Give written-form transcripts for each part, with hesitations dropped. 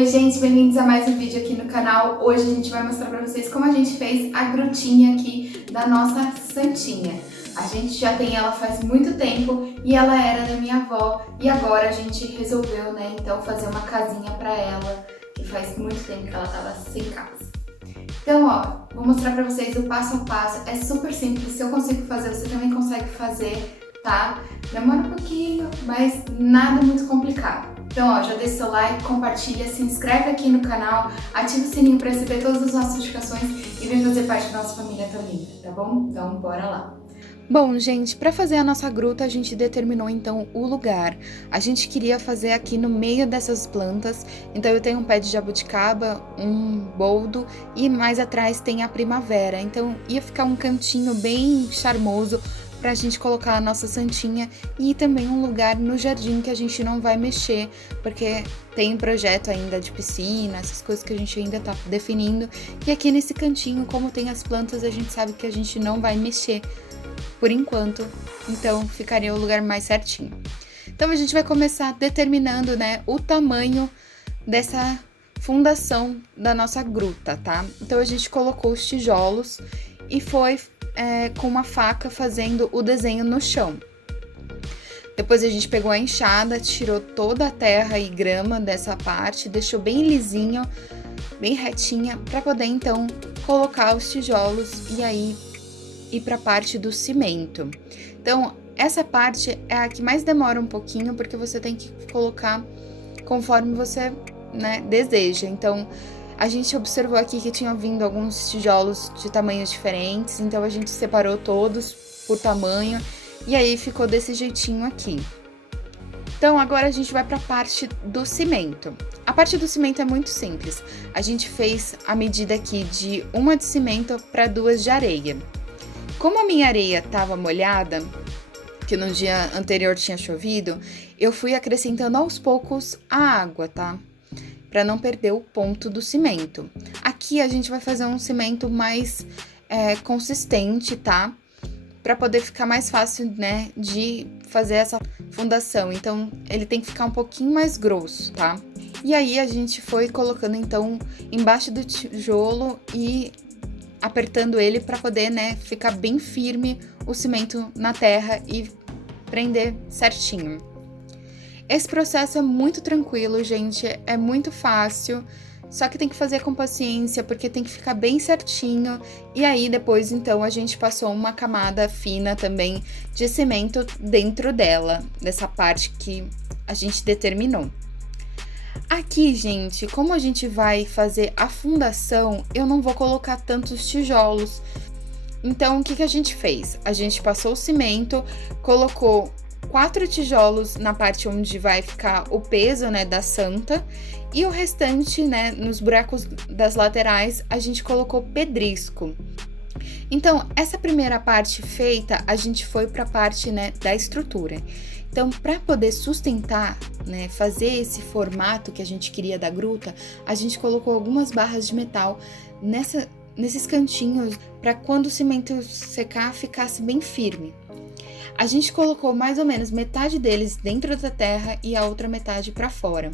Oi gente, bem-vindos a mais um vídeo aqui no canal. Hoje a gente vai mostrar pra vocês como a gente fez a grutinha aqui da nossa santinha. A gente já tem ela faz muito tempo e ela era da minha avó e agora a gente resolveu, né, então fazer uma casinha pra ela, que faz muito tempo que ela tava sem casa. Então, ó, vou mostrar pra vocês o passo a passo, é super simples, se eu consigo fazer, você também consegue fazer, tá? Demora um pouquinho, mas nada muito complicado. Então, ó, já deixa seu like, compartilha, se inscreve aqui no canal, ativa o sininho para receber todas as nossas notificações e vem fazer parte da nossa família tão linda, tá bom? Então, bora lá! Bom, gente, para fazer a nossa gruta, a gente determinou então o lugar. A gente queria fazer aqui no meio dessas plantas, então eu tenho um pé de jabuticaba, um boldo e mais atrás tem a primavera. Então ia ficar um cantinho bem charmoso pra gente colocar a nossa santinha e também um lugar no jardim que a gente não vai mexer, porque tem um projeto ainda de piscina, essas coisas que a gente ainda tá definindo. E aqui nesse cantinho, como tem as plantas, a gente sabe que a gente não vai mexer por enquanto, então ficaria o lugar mais certinho. Então a gente vai começar determinando, né, o tamanho dessa fundação da nossa gruta, tá? Então a gente colocou os tijolos e foi com uma faca fazendo o desenho no chão. Depois a gente pegou a enxada, tirou toda a terra e grama dessa parte, deixou bem lisinho, bem retinha, para poder então colocar os tijolos e aí ir para a parte do cimento. Então, essa parte é a que mais demora um pouquinho, porque você tem que colocar conforme você, né, deseja. Então, a gente observou aqui que tinham vindo alguns tijolos de tamanhos diferentes, então a gente separou todos por tamanho e aí ficou desse jeitinho aqui. Então, agora a gente vai para a parte do cimento. A parte do cimento é muito simples. A gente fez a medida aqui de 1 de cimento para 2 de areia. Como a minha areia estava molhada, que no dia anterior tinha chovido, eu fui acrescentando aos poucos a água, tá? Para não perder o ponto do cimento. Aqui a gente vai fazer um cimento mais consistente, tá? Para poder ficar mais fácil, né, de fazer essa fundação. Então, ele tem que ficar um pouquinho mais grosso, tá? E aí a gente foi colocando, então, embaixo do tijolo e apertando ele para poder, né, ficar bem firme o cimento na terra e prender certinho. Esse processo é muito tranquilo, gente, é muito fácil, só que tem que fazer com paciência, porque tem que ficar bem certinho. E aí, depois, então, a gente passou uma camada fina também de cimento dentro dela, dessa parte que a gente determinou. Aqui, gente, como a gente vai fazer a fundação, eu não vou colocar tantos tijolos. Então, o que a gente fez? A gente passou o cimento, colocou 4 tijolos na parte onde vai ficar o peso, né, da santa, e o restante, né, nos buracos das laterais, a gente colocou pedrisco. Então, essa primeira parte feita, a gente foi para a parte, né, da estrutura. Então, para poder sustentar, né, fazer esse formato que a gente queria da gruta, a gente colocou algumas barras de metal nesses cantinhos, para quando o cimento secar, ficasse bem firme. A gente colocou mais ou menos metade deles dentro da terra e a outra metade para fora,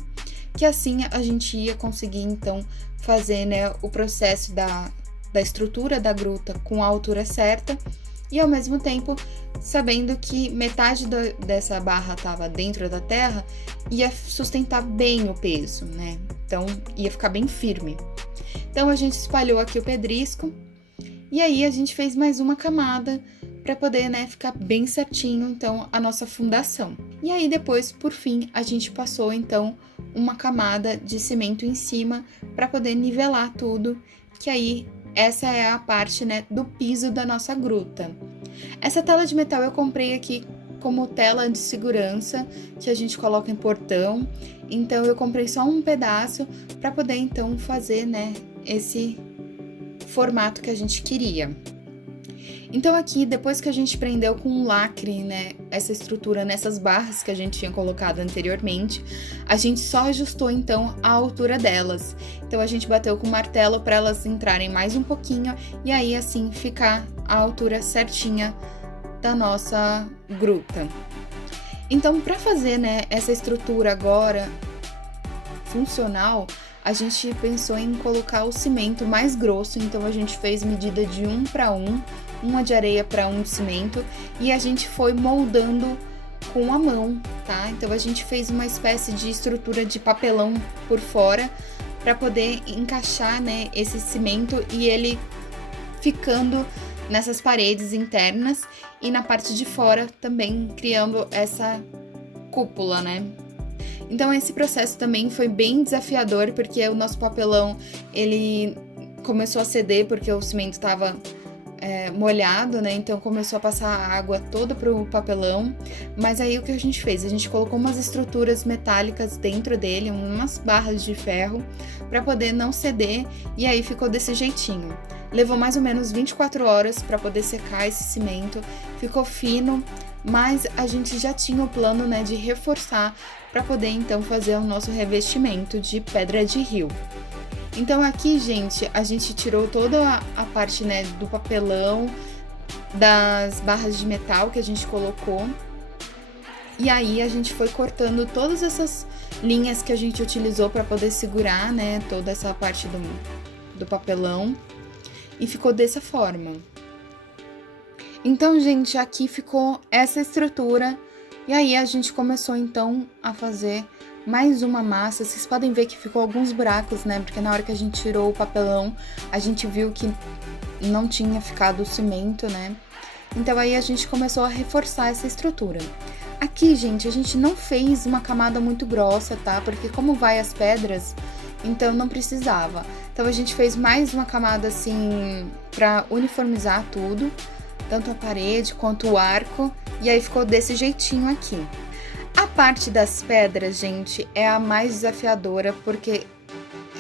que assim a gente ia conseguir então fazer, né, o processo da estrutura da gruta com a altura certa e ao mesmo tempo sabendo que metade dessa barra estava dentro da terra, ia sustentar bem o peso, né? Então ia ficar bem firme. Então a gente espalhou aqui o pedrisco e aí a gente fez mais uma camada para poder, né, ficar bem certinho, então, a nossa fundação. E aí, depois, por fim, a gente passou, então, uma camada de cimento em cima para poder nivelar tudo, que aí, essa é a parte, né, do piso da nossa gruta. Essa tela de metal eu comprei aqui como tela de segurança, que a gente coloca em portão, então eu comprei só um pedaço para poder, então, fazer, né, esse formato que a gente queria. Então aqui, depois que a gente prendeu com um lacre, né, essa estrutura nessas barras que a gente tinha colocado anteriormente, a gente só ajustou então a altura delas. Então a gente bateu com o martelo para elas entrarem mais um pouquinho e aí assim ficar a altura certinha da nossa gruta. Então, para fazer, né, essa estrutura agora funcional, a gente pensou em colocar o cimento mais grosso, então a gente fez medida de 1 para 1, uma de areia para 1 de cimento, e a gente foi moldando com a mão, tá? Então a gente fez uma espécie de estrutura de papelão por fora para poder encaixar, né, esse cimento e ele ficando nessas paredes internas e na parte de fora também criando essa cúpula, né? Então esse processo também foi bem desafiador porque o nosso papelão ele começou a ceder porque o cimento estava molhado, né? Então começou a passar a água toda pro papelão. Mas aí o que a gente fez? A gente colocou umas estruturas metálicas dentro dele, umas barras de ferro, para poder não ceder, e aí ficou desse jeitinho. Levou mais ou menos 24 horas para poder secar esse cimento, ficou fino, mas a gente já tinha o plano, né, de reforçar para poder então fazer o nosso revestimento de pedra de rio. Então aqui, gente, a gente tirou toda a parte, né, do papelão, das barras de metal que a gente colocou. E aí a gente foi cortando todas essas linhas que a gente utilizou para poder segurar, né, toda essa parte do papelão. E ficou dessa forma. Então, gente, aqui ficou essa estrutura. E aí a gente começou então a fazer mais uma massa. Vocês podem ver que ficou alguns buracos, né? Porque na hora que a gente tirou o papelão, a gente viu que não tinha ficado o cimento, né? Então aí a gente começou a reforçar essa estrutura. Aqui, gente, a gente não fez uma camada muito grossa, tá? Porque como vai as pedras, então não precisava. Então a gente fez mais uma camada assim pra uniformizar tudo, tanto a parede quanto o arco, e aí ficou desse jeitinho aqui. A parte das pedras, gente, é a mais desafiadora porque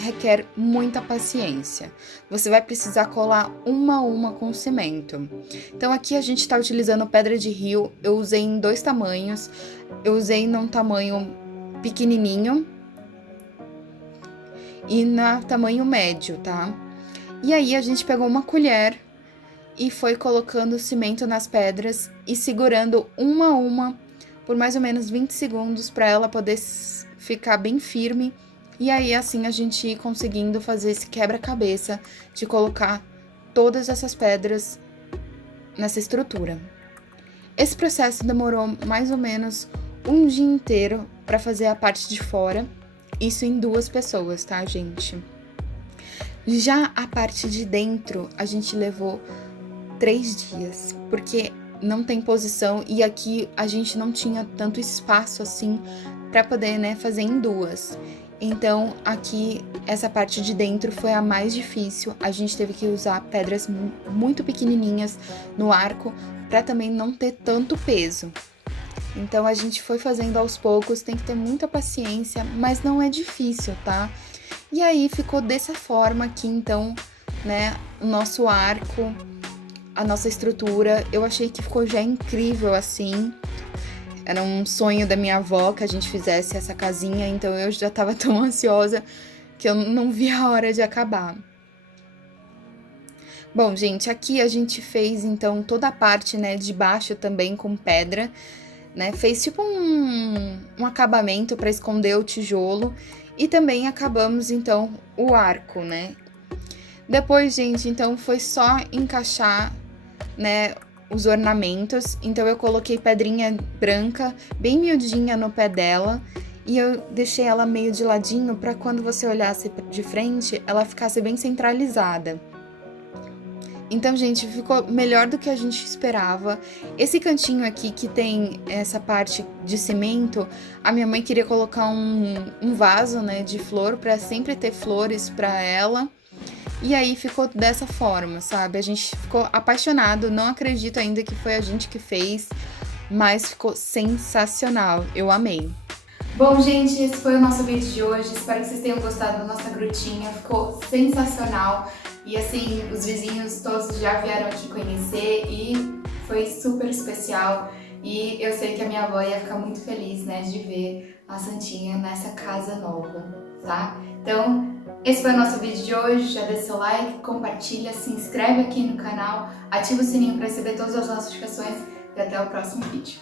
requer muita paciência. Você vai precisar colar uma a uma com cimento. Então aqui a gente tá utilizando pedra de rio, eu usei em 2 tamanhos. Eu usei num tamanho pequenininho e no tamanho médio, tá? E aí a gente pegou uma colher e foi colocando cimento nas pedras e segurando uma a uma por mais ou menos 20 segundos para ela poder ficar bem firme. E aí assim a gente ir conseguindo fazer esse quebra-cabeça de colocar todas essas pedras nessa estrutura. Esse processo demorou mais ou menos um dia inteiro para fazer a parte de fora, isso em 2 pessoas, tá, gente? Já a parte de dentro a gente levou 3 dias, porque não tem posição e aqui a gente não tinha tanto espaço assim para poder, né, fazer em 2. Então aqui essa parte de dentro foi a mais difícil. A gente teve que usar pedras muito pequenininhas no arco para também não ter tanto peso. Então a gente foi fazendo aos poucos, tem que ter muita paciência, mas não é difícil, tá? E aí ficou dessa forma aqui então, né, o nosso arco, a nossa estrutura. Eu achei que ficou já incrível assim. Era um sonho da minha avó que a gente fizesse essa casinha, então eu já tava tão ansiosa que eu não vi a hora de acabar. Bom, gente, aqui a gente fez então toda a parte, né, de baixo também com pedra, né? Fez tipo um acabamento para esconder o tijolo e também acabamos então o arco, né? Depois, gente, então foi só encaixar, né, os ornamentos. Então eu coloquei pedrinha branca bem miudinha no pé dela e eu deixei ela meio de ladinho para quando você olhasse de frente, ela ficasse bem centralizada. Então, gente, ficou melhor do que a gente esperava. Esse cantinho aqui que tem essa parte de cimento, a minha mãe queria colocar um vaso, né, de flor para sempre ter flores para ela. E aí ficou dessa forma, sabe? A gente ficou apaixonado, não acredito ainda que foi a gente que fez, mas ficou sensacional, eu amei. Bom, gente, esse foi o nosso vídeo de hoje, espero que vocês tenham gostado da nossa grutinha, ficou sensacional. E assim, os vizinhos todos já vieram aqui conhecer e foi super especial. E eu sei que a minha avó ia ficar muito feliz, né, de ver a Santinha nessa casa nova, tá? Então, esse foi o nosso vídeo de hoje, já deixa seu like, compartilha, se inscreve aqui no canal, ativa o sininho para receber todas as notificações e até o próximo vídeo.